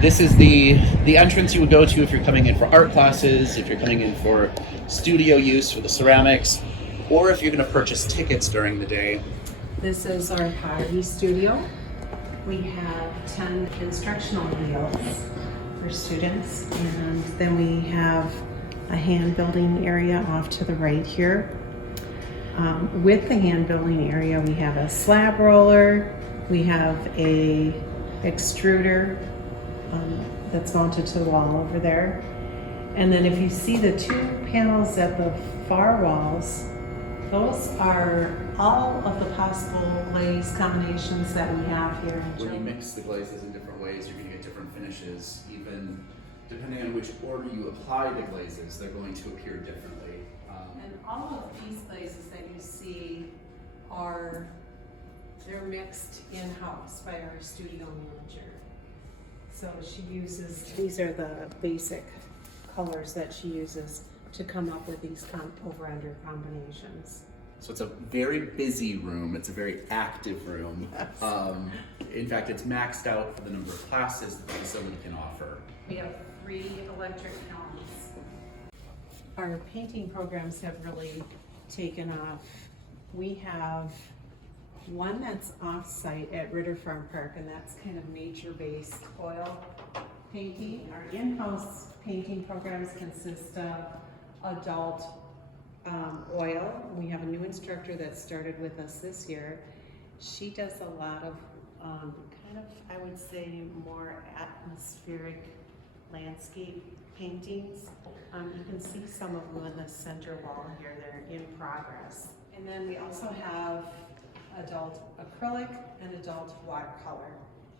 This is the entrance you would go to if you're coming in for art classes, if you're coming in for studio use for the ceramics, or if you're going to purchase tickets during the day. This is our pottery studio. We have 10 instructional wheels for students, and then we have a hand building area off to the right here. With the hand building area, we have a slab roller, we have a extruder that's mounted to the wall over there. And then if you see the two panels at the far walls, those are all of the possible glaze combinations that we have here. When you mix the glazes in different ways, you're going to get different finishes. Even depending on which order you apply the glazes, they're going to appear differently. And all of these glazes that you see they're mixed in-house by our studio manager. So she uses, these are the basic colors that she uses to come up with these over-under combinations. So it's a very busy room. It's a very active room. Yes. In fact, it's maxed out for the number of classes that the facility can offer. We have 3 electric counts. Our painting programs have really taken off. We have one that's off-site at Ritter Farm Park, and that's kind of nature-based oil painting. Our in-house painting programs consist of adult oil. We have a new instructor that started with us this year. She does a lot of kind of, I would say, more atmospheric landscape paintings. You can see some of them on the center wall here. They're in progress. And then we also have adult acrylic and adult watercolor.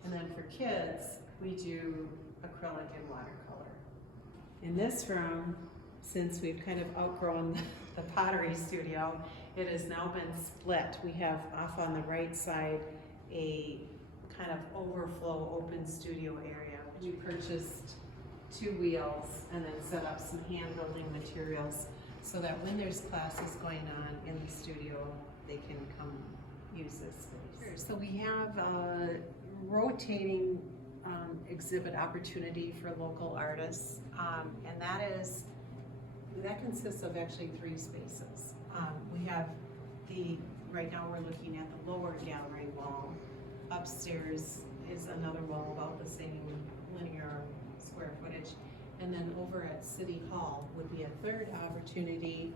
And then for kids, we do acrylic and watercolor. In this room, since we've kind of outgrown the pottery studio, it has now been split. We have off on the right side a kind of overflow open studio area. We purchased 2 wheels and then set up some hand building materials so that when there's classes going on in the studio, they can come use this space. So we have a rotating exhibit opportunity for local artists, and that consists of actually 3 spaces. We have right now we're looking at the lower gallery wall. Upstairs is another wall about the same linear square footage. And then over at City Hall would be a 3rd opportunity,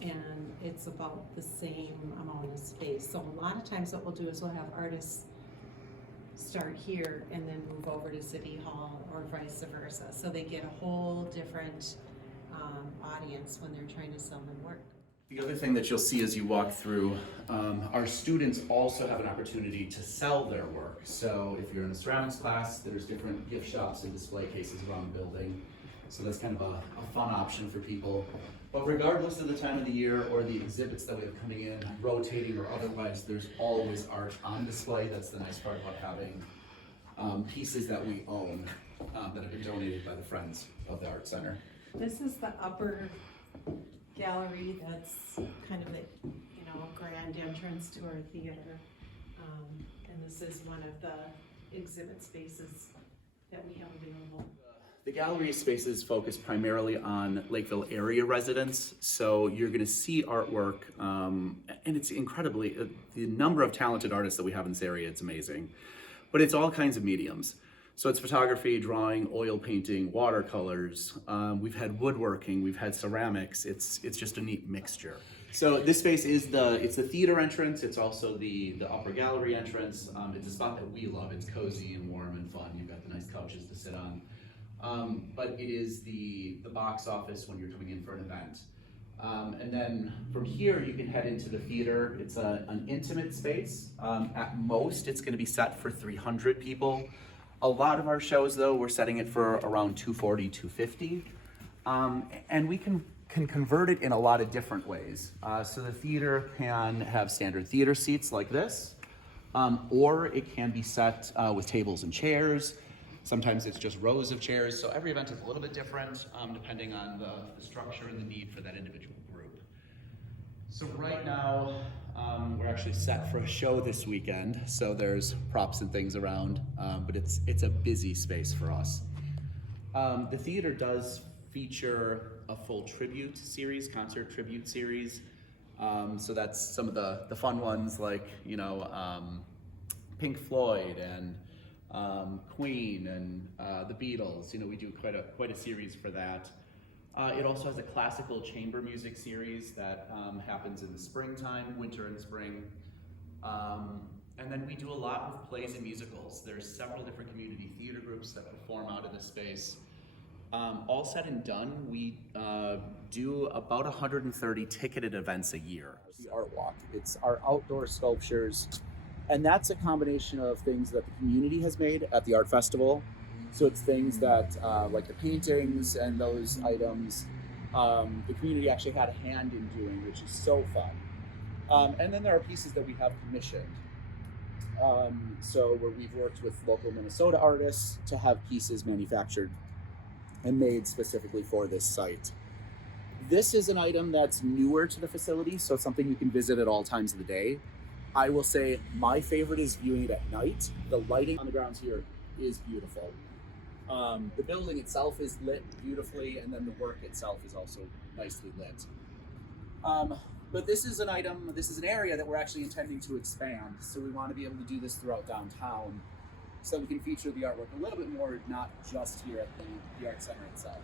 and it's about the same amount of space. So a lot of times what we'll do is we'll have artists start here and then move over to City Hall or vice versa. So they get a whole different audience when they're trying to sell their work. The other thing that you'll see as you walk through, our students also have an opportunity to sell their work. So if you're in a ceramics class, there's different gift shops and display cases around the building. So that's kind of a fun option for people. But regardless of the time of the year or the exhibits that we have coming in, rotating or otherwise, there's always art on display. That's the nice part about having pieces that we own that have been donated by the Friends of the Art Center. This is the upper gallery. That's kind of the grand entrance to our theater, and this is one of the exhibit spaces that we have available. The gallery spaces focus primarily on Lakeville area residents, so you're going to see artwork, and it's incredibly, the number of talented artists that we have in this area, it's amazing. But it's all kinds of mediums. So it's photography, drawing, oil painting, watercolors, we've had woodworking, we've had ceramics, it's just a neat mixture. So this space is it's the theater entrance, it's also the upper gallery entrance. It's a spot that we love, it's cozy and warm and fun, you've got the nice couches to sit on. But it is the box office when you're coming in for an event. And then from here you can head into the theater. It's an intimate space. At most it's going to be set for 300 people. A lot of our shows though, we're setting it for around 240, 250. And we can convert it in a lot of different ways. So the theater can have standard theater seats like this, or it can be set with tables and chairs. Sometimes it's just rows of chairs. So every event is a little bit different depending on the structure and the need for that individual group. So right now, we're actually set for a show this weekend. So there's props and things around, but it's a busy space for us. The theater does feature a full tribute series, concert tribute series. So that's some of the fun ones like, Pink Floyd and Queen and the Beatles. We do quite a series for that. It also has a classical chamber music series that happens in the springtime, winter and spring. And then we do a lot with plays and musicals. There's several different community theater groups that perform out in this space. All said and done, we do about 130 ticketed events a year. The Art Walk, it's our outdoor sculptures, and that's a combination of things that the community has made at the art festival. So it's things that, like the paintings and those items, the community actually had a hand in doing, which is so fun. And then there are pieces that we have commissioned. So where we've worked with local Minnesota artists to have pieces manufactured and made specifically for this site. This is an item that's newer to the facility, so it's something you can visit at all times of the day. I will say my favorite is viewing it at night. The lighting on the grounds here is beautiful. The building itself is lit beautifully, and then the work itself is also nicely lit. But this is an area that we're actually intending to expand. So we want to be able to do this throughout downtown so we can feature the artwork a little bit more, not just here at the Art Center itself.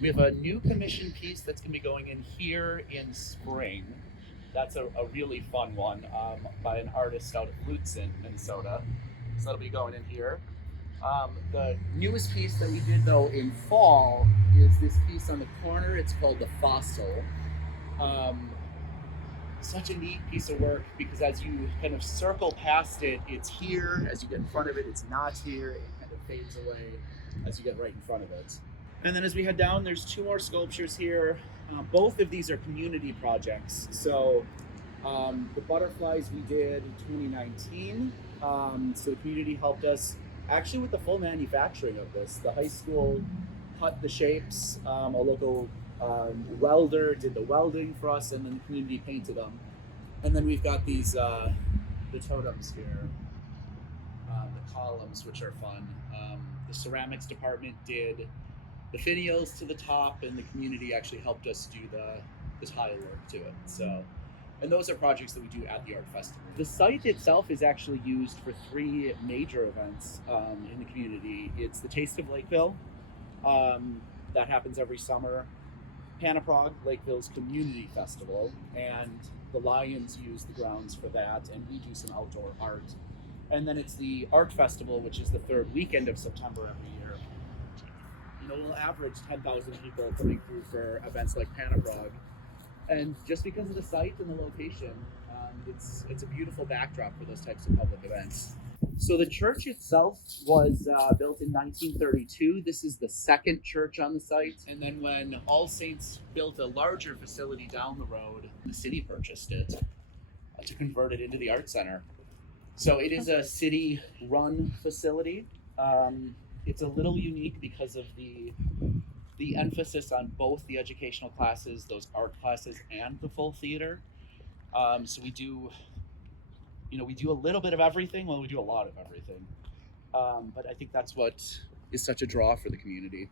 We have a new commission piece that's going to be going in here in spring. That's a really fun one by an artist out of Lutzen, Minnesota. So that'll be going in here. The newest piece that we did though in fall is this piece on the corner. It's called The Fossil. Such a neat piece of work because as you kind of circle past it, it's here. As you get in front of it, it's not here. It kind of fades away as you get right in front of it. And then as we head down, there's two more sculptures here. Both of these are community projects. So the butterflies we did in 2019. So the community helped us actually with the full manufacturing of this. The high school cut the shapes, a local welder did the welding for us, and then the community painted them. And then we've got these the totems here, the columns, which are fun. The ceramics department did the finials to the top, and the community actually helped us do the tile work to it. So, and those are projects that we do at the art festival. The site itself is actually used for three major events in the community. It's the Taste of Lakeville, that happens every summer. Panaprog, Lakeville's community festival, and the Lions use the grounds for that, and we do some outdoor art. And then it's the art festival, which is the third weekend of September every year. We'll average 10,000 people coming through for events like Panaprog. And just because of the site and the location, it's a beautiful backdrop for those types of public events. So the church itself was built in 1932. This is the second church on the site. And then when All Saints built a larger facility down the road, the city purchased it to convert it into the art center. So it is a city-run facility. It's a little unique because of the emphasis on both the educational classes, those art classes, and the full theater. So we do a little bit of everything. Well, we do a lot of everything. But I think that's what is such a draw for the community.